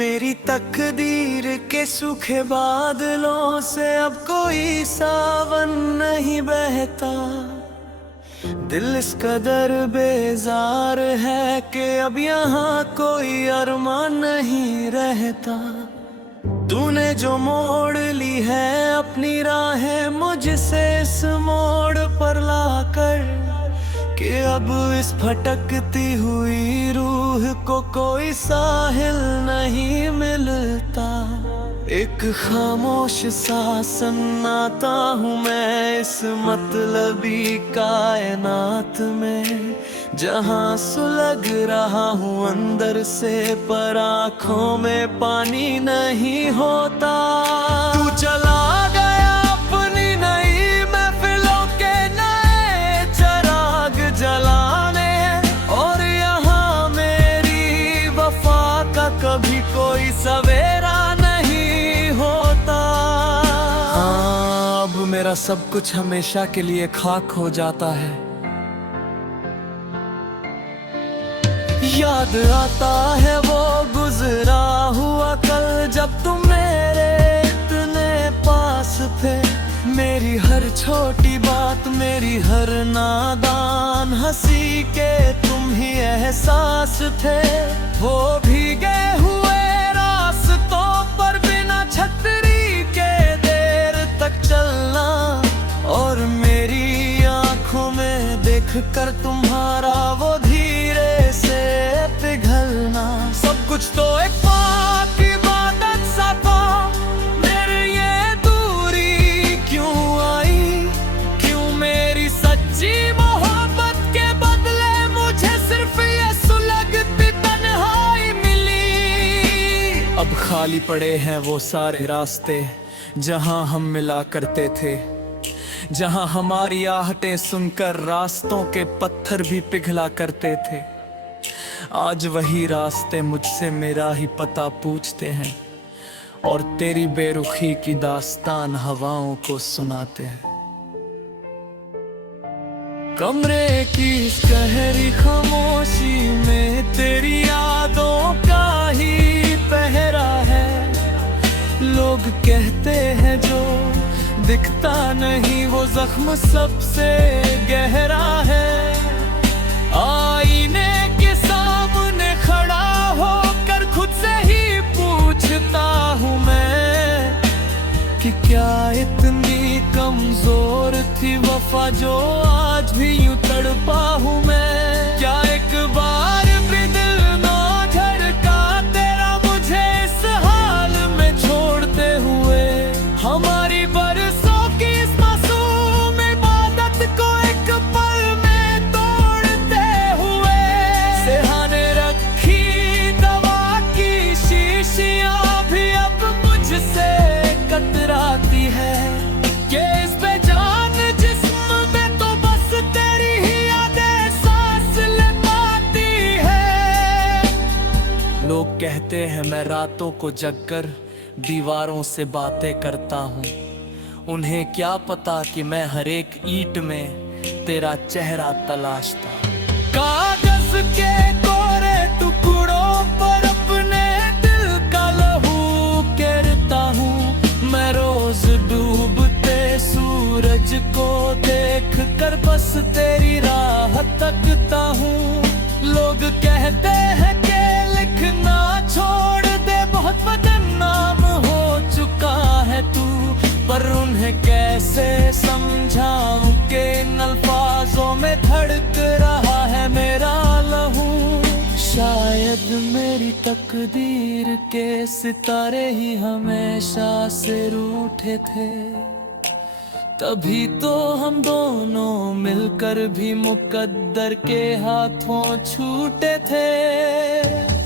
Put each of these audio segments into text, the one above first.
मेरी तकदीर के सूखे बादलों से अब कोई सावन नहीं बहता। दिल इस कदर बेजार है कि अब यहाँ कोई अरमान नहीं रहता। तूने जो मोड़ ली है अपनी राहें मुझसे इस मोड़ पर लाकर, कि अब इस भटकती हुई रूह को कोई साहिल नहीं मिलता। एक खामोश सा सन्नाटा हूँ मैं इस मतलबी कायनात में, जहाँ सुलग रहा हूँ अंदर से पर आँखों में पानी नहीं होता। तू चला गया अपनी नई महफिलों के नए चराग जलाने, और यहाँ मेरी वफा का कभी कोई सवेरा नहीं होता। हाँ, अब मेरा सब कुछ हमेशा के लिए खाक हो जाता है। याद आता है वो गुजरा हुआ कल जब तुम मेरे इतने पास थे। मेरी हर छोटी बात, मेरी हर नादान हंसी के तुम ही एहसास थे। वो भीगे हुए रास्तों पर बिना छतरी के देर तक चलना, और मेरी आंखों में देखकर तुम्हारा वो धीरे से पिघलना। सब कुछ तो एक पाक इबादत सा था, मेरे ये दूरी क्यों आई? क्यों मेरी सच्ची मोहब्बत के बदले मुझे सिर्फ ये सुलगती तन्हाई मिली? अब खाली पड़े हैं वो सारे रास्ते जहां हम मिला करते थे, जहां हमारी आहटें सुनकर रास्तों के पत्थर भी पिघला करते थे। आज वही रास्ते मुझसे मेरा ही पता पूछते हैं, और तेरी बेरुखी की दास्तान हवाओं को सुनाते हैं। कमरे की इस गहरी खामोशी में तेरी यादों का ही पहरा है। लोग कहते हैं जो दिखता नहीं वो जख्म सबसे गहरा है। आईने के सामने खड़ा होकर खुद से ही पूछता हूँ मैं कि क्या इतनी कमजोर थी वफा जो आज भी यूं तड़पा हूँ मैं। क्या एक बार भी दिल ना धड़का तेरा मुझे इस हाल में छोड़ते हुए? हमारी बरसों की इस मासूम इबादत को एक पल में तोड़ते हुए, सिरहाने रखी दवा की शीशियां भी अब मुझसे कतराती है। कि इस बेजान जिस्म में तो बस तेरी ही यादें सांस ले पाती है। लोग कहते हैं मैं रातों को जगकर दीवारों से बातें करता हूँ। उन्हें क्या पता कि मैं हर एक ईंट में तेरा चेहरा तलाशता। कागज के कोरे टुकड़ों पर अपने दिल का लहू केरता हूँ। मैं रोज डूबते सूरज को देख कर बस तेरी राह तकता हूँ। लोग कहते हैं कि लिखना छोड़ दे, बहुत बदनाम हो चुका है तू, पर उन्हें कैसे समझाऊं कि इन अल्फाजों में धड़क रहा है मेरा लहू। शायद मेरी तकदीर के सितारे ही हमेशा से रूठे थे, तभी तो हम दोनों मिलकर भी मुकद्दर के हाथों छूटे थे।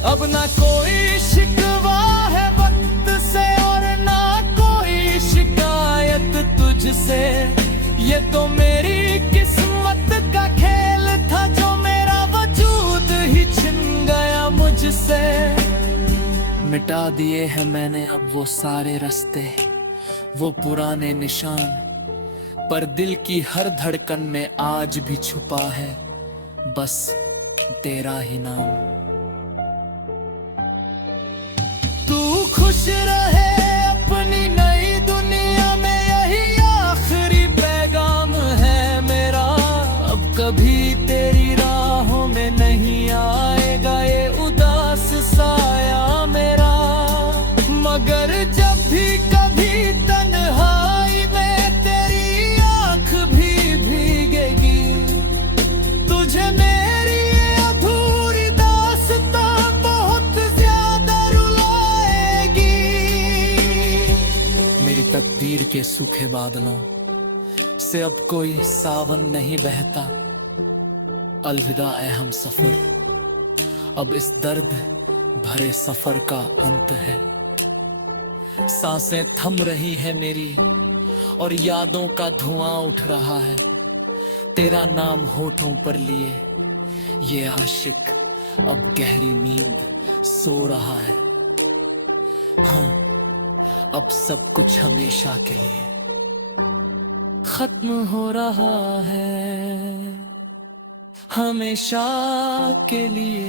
अब ना कोई शिकवा है वक्त से और ना कोई शिकायत तुझसे। ये तो मेरी किस्मत का खेल था जो मेरा वजूद ही छिन गया मुझसे। मिटा दिए हैं मैंने अब वो सारे रास्ते, वो पुराने निशान, पर दिल की हर धड़कन में आज भी छुपा है बस तेरा ही नाम। खुश रहे अपनी नई दुनिया में, यही आखिरी पैगाम है मेरा। अब कभी तेरी राहों में नहीं आएगा ये उदास साया मेरा। मगर जब भी कभी तन्हाई में तेरी आंख भी भीगेगी, तुझे मेरी अधूरी दास्तां बहुत ज्यादा रुलाएगी। मेरी तकदीर के सूखे बादलों से अब कोई सावन नहीं बहता। अलविदा ए हम सफर, अब इस दर्द भरे सफर का अंत है। सांसें थम रही है मेरी और यादों का धुआं उठ रहा है। तेरा नाम होठों पर लिए ये आशिक अब गहरी नींद सो रहा है। हाँ, अब सब कुछ हमेशा के लिए खत्म हो रहा है, हमेशा के लिए।